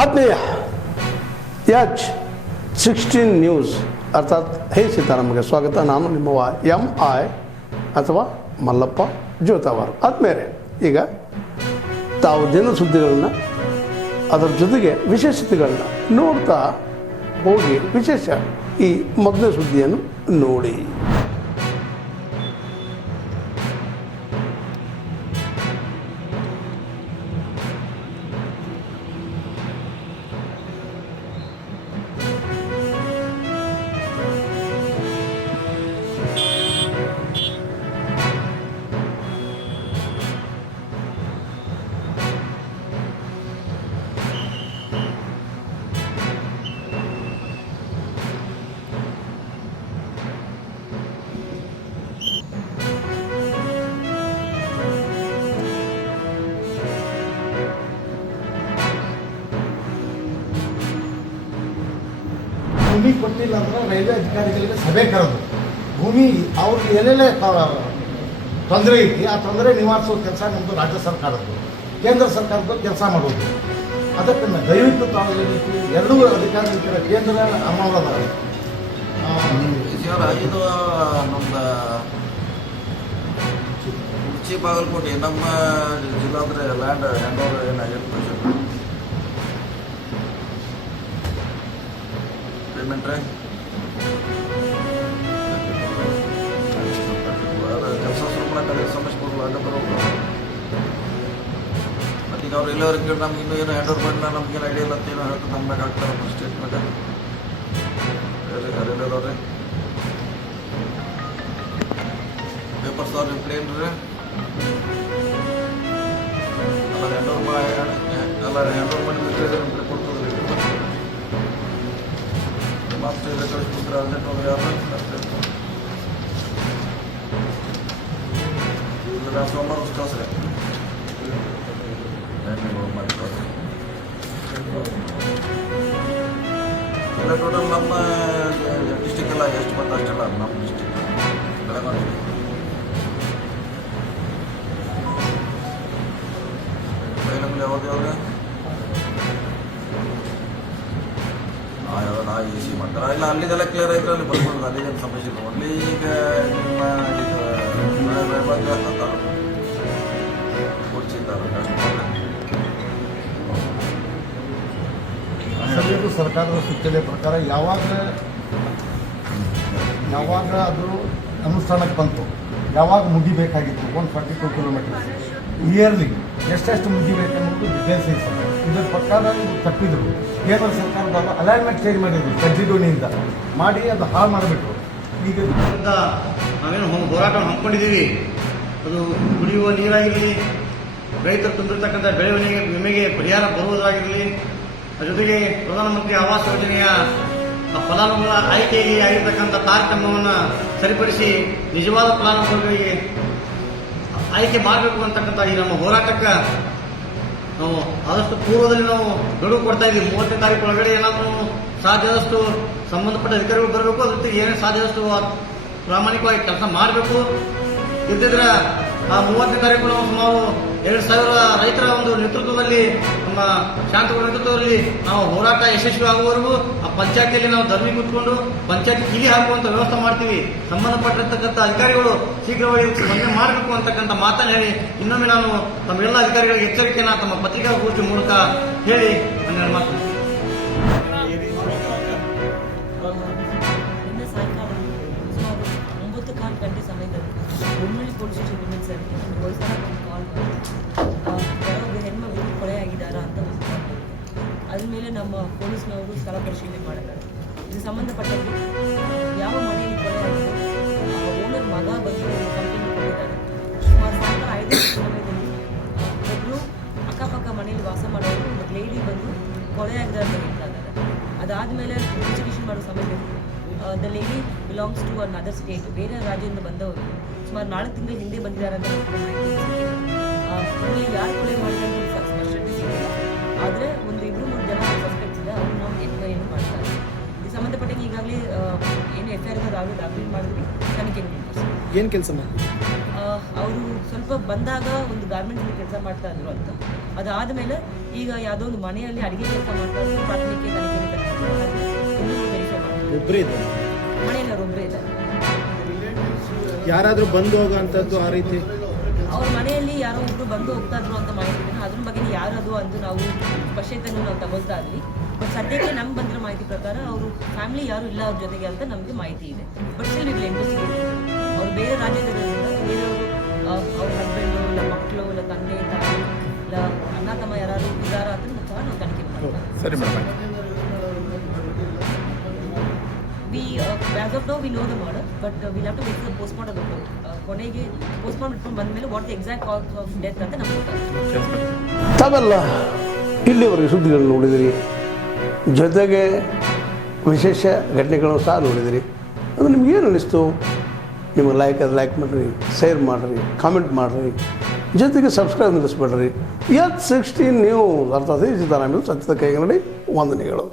ಆತ್ಮೀಯ H16 news ಅರ್ಥಾತ್ ಹೇ ಸೀತಾರಾಮ್ಗೆ ಸ್ವಾಗತ. ನಾನು ನಿಮ್ಮವ MI ಅಥವಾ ಮಲ್ಲಪ್ಪ ಜೋತಾವಾರ್. ಆದ್ಮೇಲೆ ಈಗ ತಾವು ದಿನ ಸುದ್ದಿಗಳನ್ನ ಅದರ ಜೊತೆಗೆ ವಿಶೇಷತೆಗಳನ್ನ ನೋಡ್ತಾ ಹೋಗಿ ವಿಶೇಷ ಈ ಮೊದಲನೇ ಸುದ್ದಿಯನ್ನು ನೋಡಿ. ಭೂಮಿ ಕೊಟ್ಟಿಲ್ಲ ಅಂದ್ರೆ ರೈಲ್ವೆ ಅಧಿಕಾರಿಗಳಿಗೆ ಸಭೆ ಕರೆದು ಭೂಮಿ ಅವ್ರಿಗೆ ಏನೆಲ್ಲ ತೊಂದರೆ ಐತಿ ಆ ತೊಂದರೆ ನಿವಾರಿಸುವ ಕೆಲಸ ನಮ್ಮದು ರಾಜ್ಯ ಸರ್ಕಾರದ್ದು, ಕೇಂದ್ರ ಸರ್ಕಾರದ್ದು ಕೆಲಸ ಮಾಡೋದು. ಅದಕ್ಕೆ ದಯವಿಟ್ಟು ತಾವು ಎರಡೂ ಅಧಿಕಾರಿಗಳ ಕೇಂದ್ರ ಅಮಲದ ಇದು ನಮ್ದು ಉಚ್ಚಿ ಬಾಗಲಕೋಟೆ ನಮ್ಮ ಜಿಲ್ಲಾದ್ರೆ ಲ್ಯಾಂಡ್ ಹ್ಯಾಂಡ್ ಓವರ್ ಏನಾಗಿತ್ತು ಪೇಮೆಂಟ್ ರೀ ಕೆಲಸ ಶುರು ಮಾಡೋಕೆ ಸಮಸ್ಯೆ ಬರಲ್ಲ ಬರೋದು. ಮತ್ತು ಈಗ ಅವ್ರು ಎಲ್ಲವರೆಗೆ ನಮ್ಗೆ ಇನ್ನೂ ಏನು ಹ್ಯಾಂಡ್ ಓವರ್ ಮಾಡಿಲ್ಲ, ನಮ್ಗೇನು ಐಡಿಯಾ ಇಲ್ಲ ಅಂತ ಏನೋ ಹೇಳ್ತಾರೆ. ನಮ್ಮ ಮ್ಯಾಗ ಹಾಕ್ತಾರೆ ಸ್ಟೇಟ್ಮೆಂಟ್ ಯಾರೆಲ್ಲದವ್ರಿ ಪೇಪರ್ಸ್ ಅವ್ರ ಪ್ಲೇನ್ ರೀ ಎಲ್ಲ ಹ್ಯಾಂಡ್ ಓವರ್ ಮಾಡಿ ಕೊಡ್ತದೆ ಮಾಸ್ಟರ್ ಕಳಿಸ್ಬಿಟ್ರೆ ಅರ್ಜೆಂಟ್ ಯಾರು ಇಲ್ಲ ಸೋಮವಾರ ಕಳಿಸ್ರಿ ಮಾಡಿ ಕಳಿಸ್ರಿ. ಎಲ್ಲ ಟೋಟಲ್ ನಮ್ಮ ಡಿಸ್ಟಿಕ್ ಎಲ್ಲ ಎಷ್ಟು ಬಂತು ಅಷ್ಟೆಲ್ಲ ನಮ್ಮ ಡಿಸ್ಟಿಕ್ ಬೆಳಗಾವಿ ನಮ್ಗೆ ಯಾವ್ದು ಯಾವ್ದು ಯಾವ್ದು ಎ ಸಿ ಮಾಡ್ತಾರೆ ಇಲ್ಲ ಅಲ್ಲಿದೆಲ್ಲ ಕ್ಲಿಯರ್ ಆಯ್ತು, ಅಲ್ಲಿ ಬರ್ಬೋದು, ಅಲ್ಲಿದೇನು ಸಮಸ್ಯೆ ಇಲ್ಲ. ಒನ್ಲಿ ಈಗ ನಿಮ್ಮ ಸಭೆಗೂ ಸರ್ಕಾರದ ಸೂಚನೆ ಪ್ರಕಾರ ಯಾವಾಗ ಅದು ಅನುಷ್ಠಾನಕ್ಕೆ ಬಂತು, ಯಾವಾಗ ಮುಗಿಬೇಕಾಗಿತ್ತು 142 ಕಿಲೋಮೀಟರ್ಸ್ ಇಯರ್ಲಿ ಎಷ್ಟೆಷ್ಟು ಮುಗಿಬೇಕನ್ನೋದು ಡಿಟೇಲ್ಸ್ ಇದೆ. ಇದರ ಪ್ರಕಾರ ತಪ್ಪಿದ್ರು ಕೇಂದ್ರ ಸರ್ಕಾರದ ಅಲೈನ್ಮೆಂಟ್ ಚೇಂಜ್ ಮಾಡಿದ್ರು ಕಜ್ಜಿಡೋಣಿಯಿಂದ ಮಾಡಿ ಅದು ಹಾಳು ಮಾಡಿಬಿಟ್ರು. ಈಗ ನಾವೇನು ಹೋರಾಟ ಹಮ್ಮಿಕೊಂಡಿದ್ದೀವಿ, ಅದು ಕುಡಿಯುವ ನೀರಾಗಿರಲಿ, ರೈತರು ತಂದಿರತಕ್ಕಂಥ ಬೆಳೆ ವಿಮೆಗೆ ಪರಿಹಾರ ಬರುವುದಾಗಿರಲಿ, ಜೊತೆಗೆ ಪ್ರಧಾನಮಂತ್ರಿ ಆವಾಸ್ ಯೋಜನೆಯ ಫಲಾನುಭವಿಗಳ ಆಯ್ಕೆಗೆ ಆಗಿರ್ತಕ್ಕಂಥ ತಾರತಮ್ಯವನ್ನು ಸರಿಪಡಿಸಿ ನಿಜವಾದ ಫಲಾನುಭವಿಗಳಿಗೆ ಆಯ್ಕೆ ಮಾಡಬೇಕು ಅಂತಕ್ಕಂಥ ಈ ನಮ್ಮ ಹೋರಾಟಕ್ಕೆ ನಾವು ಆದಷ್ಟು ಪೂರ್ವದಲ್ಲಿ ನಾವು ಗಡುವು ಕೊಡ್ತಾ ಇದ್ದೀವಿ. 30ನೇ ತಾರೀಕು ಒಳಗಡೆ ಏನಾದರೂ ಸಾಧ್ಯದಷ್ಟು ಸಂಬಂಧಪಟ್ಟ ಅಧಿಕಾರಿಗಳು ಬರಬೇಕು, ಅದ್ರ ಜೊತೆಗೆ ಏನೇ ಸಾಧ್ಯದಷ್ಟು ಪ್ರಾಮಾಣಿಕವಾಗಿ ಕೆಲಸ ಮಾಡಬೇಕು. ಇದ್ದಿದ್ರೆ ಆ 30ನೇ ತಾರೀಕು ನಾವು ಸುಮಾರು 2,000 ರೈತರ ಒಂದು ನೇತೃತ್ವದಲ್ಲಿ, ನಮ್ಮ ಶಾಂತಗಳ ನೇತೃತ್ವದಲ್ಲಿ ನಾವು ಹೋರಾಟ ಯಶಸ್ವಿ ಆಗುವವರೆಗೂ ಆ ಪಂಚಾಯತಿಯಲ್ಲಿ ನಾವು ಧರಣಿ ಕೂತ್ಕೊಂಡು ಪಂಚಾಯತ್ ಕೀಲಿ ಹಾಕುವಂತ ವ್ಯವಸ್ಥೆ ಮಾಡ್ತೀವಿ. ಸಂಬಂಧಪಟ್ಟಿರ್ತಕ್ಕಂಥ ಅಧಿಕಾರಿಗಳು ಶೀಘ್ರವಾಗಿ ಸ್ಪಂದನೆ ಮಾಡಬೇಕು ಅಂತಕ್ಕಂಥ ಮಾತನ್ನು ಹೇಳಿ ಇನ್ನೊಮ್ಮೆ ನಾನು ತಮ್ಮೆಲ್ಲ ಅಧಿಕಾರಿಗಳಿಗೆ ಎಚ್ಚರಿಕೆಯನ್ನು ತಮ್ಮ ಪತ್ರಿಕಾಗೋಷ್ಠಿ ಮೂಲಕ ಹೇಳಿ ನನ್ನ ಮಾತು. ನಿನ್ನೆ ಸಾಯಂಕಾಲ ಸುಮಾರು 9 ಗಂಟೆ ಸಮಯದಲ್ಲಿ ಬೊಮ್ಮಳ್ಳಿ ಪೊಲೀಸ್ ಸ್ಟೇಷನ್ ಲಿಮಿಟ್ಸ್ ಅಲ್ಲಿ ಒಂದು ವಯಸ್ಸಾದ ಒಂದು ಕಾಲ್ ಯಾರೊಬ್ಬ ಹೆಣ್ಮಗಳು ಕೊಲೆಯಾಗಿದ್ದಾರಾ ಅಂತ ಒಂದು ಕಾಲ್ ಬಂತು. ಅದ್ಮೇಲೆ ನಮ್ಮ ಪೊಲೀಸ್ನವರು ಸ್ಥಳ ಪರಿಶೀಲನೆ ಮಾಡಿದ್ದಾರೆ. ಇದು ಸಂಬಂಧಪಟ್ಟಂಗೆ ಯಾವ ಮನೆಯಲ್ಲಿ ಕೊಲೆಯಾಗಿದೆ ಓನರ್ ಮಗ ಬಂದು ಕಂಪ್ಲೇಂಟ್ ಕೊಟ್ಟಿದ್ದಾರೆ. ಸುಮಾರು ಸಾಯಂಕಾಲ 5 ಗಂಟೆ ಸಮಯದಲ್ಲಿ ಒಬ್ಬರು ಅಕ್ಕಪಕ್ಕ ಮನೆಯಲ್ಲಿ ವಾಸ ಮಾಡೋರು ಒಂದು ಲೇಡಿ ಬಂದು ಕೊಲೆಯಾಗಿದೆ ಅಂತ ಹೇಳ್ತಾ ಇದ್ದಾರೆ. ಅದಾದಮೇಲೆ ಇನ್ವೆಸ್ಟಿಗೇಷನ್ ಮಾಡೋ ಸಮಯದಲ್ಲಿ the lady belongs to an other state, ಬೇರೆ ರಾಜ್ಯದಿಂದ ಬಂದವರು ಸುಮಾರು 4 ತಿಂಗಳ ಹಿಂದೆ ಬಂದಿದ್ದಾರೆ ಅಂತ ಮಾಹಿತಿ. ಯಾರು ಕೊಲೆ ಮಾಡಿದ್ರೆ ಅಂತ ಸ್ಪಷ್ಟತೆ ಸಿಕ್ಕಿಲ್ಲ. ಆದರೆ ಒಂದು 2-3 ಜನ ಸಸ್ಪೆಕ್ಟ್ಸ್ ಇದೆ, ಅವ್ರು ನಾವು ಎನ್ಕ್ವೈರಿ ಮಾಡ್ತಾರೆ. ಇದು ಸಂಬಂಧಪಟ್ಟಂಗೆ ಈಗಾಗಲೇ ಏನು FIR ದಾಖಲೆ ಮಾಡಿದ್ವಿ, ತನಿಖೆ ಮುಂದುವರಿಸಿ. ಏನು ಕೆಲಸ ಮಾಡಿ ಅವರು ಸ್ವಲ್ಪ ಬಂದಾಗ ಒಂದು ಗಾರ್ಮೆಂಟ್ಸ್ ಕೆಲಸ ಮಾಡ್ತಾ ಇದ್ರು ಅಂತ ಅದಾದ ಮೇಲೆ ಈಗ ಯಾವುದೋ ಒಂದು ಮನೆಯಲ್ಲಿ ಅಡುಗೆ ಕೆಲಸ ಮಾಡ್ತಾ ಇದ್ರು, ಪ್ರಾಥಮಿಕ ತನಿಖೆ ವೆರಿಫೈ ಮಾಡಿ ಒಬ್ಬರೇ ಇದ್ದಾರೆ, ಮನೆಯಲ್ಲಿ ಅವ್ರು ಒಬ್ಬರೇ ಇದ್ದಾರೆ. ಯಾರಾದರೂ ಬಂದು ಹೋಗೋಂಥದ್ದು ಆ ರೀತಿ ಅವ್ರ ಮನೆಯಲ್ಲಿ ಯಾರೋ ಒಬ್ರು ಬಂದು ಹೋಗ್ತಾ ಇದ್ರು ಅಂತ ಮಾಹಿತಿ ಇದೆ. ಅದ್ರ ಬಗ್ಗೆ ಯಾರದು ಅಂತ ನಾವು ಸ್ಪಷ್ಟತೆಯನ್ನು ನಾವು ತಗೊಳ್ತಾ ಇದ್ವಿ. ಬಟ್ ಸದ್ಯಕ್ಕೆ ನಮ್ಗೆ ಬಂದಿರೋ ಮಾಹಿತಿ ಪ್ರಕಾರ ಅವರು ಫ್ಯಾಮಿಲಿ ಯಾರು ಇಲ್ಲ ಅವ್ರ ಜೊತೆಗೆ ಅಂತ ನಮಗೆ ಮಾಹಿತಿ ಇದೆ. ಬಟ್ ಸ್ಟಿಲ್ ಇಲ್ಲಿ ಇನ್ವೆಸ್ಟಿಗೇಷನ್ ಅವ್ರು ಬೇರೆ ರಾಜ್ಯದಲ್ಲಿರೋದ್ರಿಂದ ಬೇರೆಯವರು ಅವ್ರ ಹಸ್ಬೆಂಡು ಇಲ್ಲ ಮಕ್ಕಳು ಇಲ್ಲ ತಂದೆ ತಾಯಿ ಇಲ್ಲ ಅಣ್ಣ ತಮ್ಮ ಯಾರು ಇದ್ದಾರಾ ಅಂತ ಸಹ ನಾವು ತನಿಖೆ ಮಾಡ್ತೀವಿ. ಸರಿ madam. We as of now we know the murder, but we'll have to wait for the postmortem report. ಕೊನೆಗೆ postmortem report ಬಂದಮೇಲೆ what the exact cause of death ಅಂತ ನಮ್ಗೆ ಗೊತ್ತಾಗುತ್ತೆ. ತಾವೆಲ್ಲ ಇಲ್ಲಿವರೆಗೆ ಸುದ್ದಿಗಳನ್ನು ನೋಡಿದಿರಿ, ಜೊತೆಗೆ ವಿಶೇಷ ಘಟನೆಗಳನ್ನು ಸಹ ನೋಡಿದಿರಿ. ಅದು ನಿಮ್ಗೆ ಏನು ಅನ್ನಿಸ್ತು? ನಿಮಗೆ ಲೈಕ್ ಮಾಡಿರಿ, ಶೇರ್ ಮಾಡಿರಿ, ಕಾಮೆಂಟ್ ಮಾಡಿರಿ, ಜೊತೆಗೆ ಸಬ್ಸ್ಕ್ರೈಬ್ ನಿಲ್ಲಿಸ್ಬೇಡ್ರಿ. H16 ನ್ಯೂಸ್ ಅರ್ಥಾತ್ ಸಿದ್ದರಾಮಯ್ಯ ಸತ್ಯದ ಕೈಗನ್ನಡಿ ವಂದನೆಗಳು.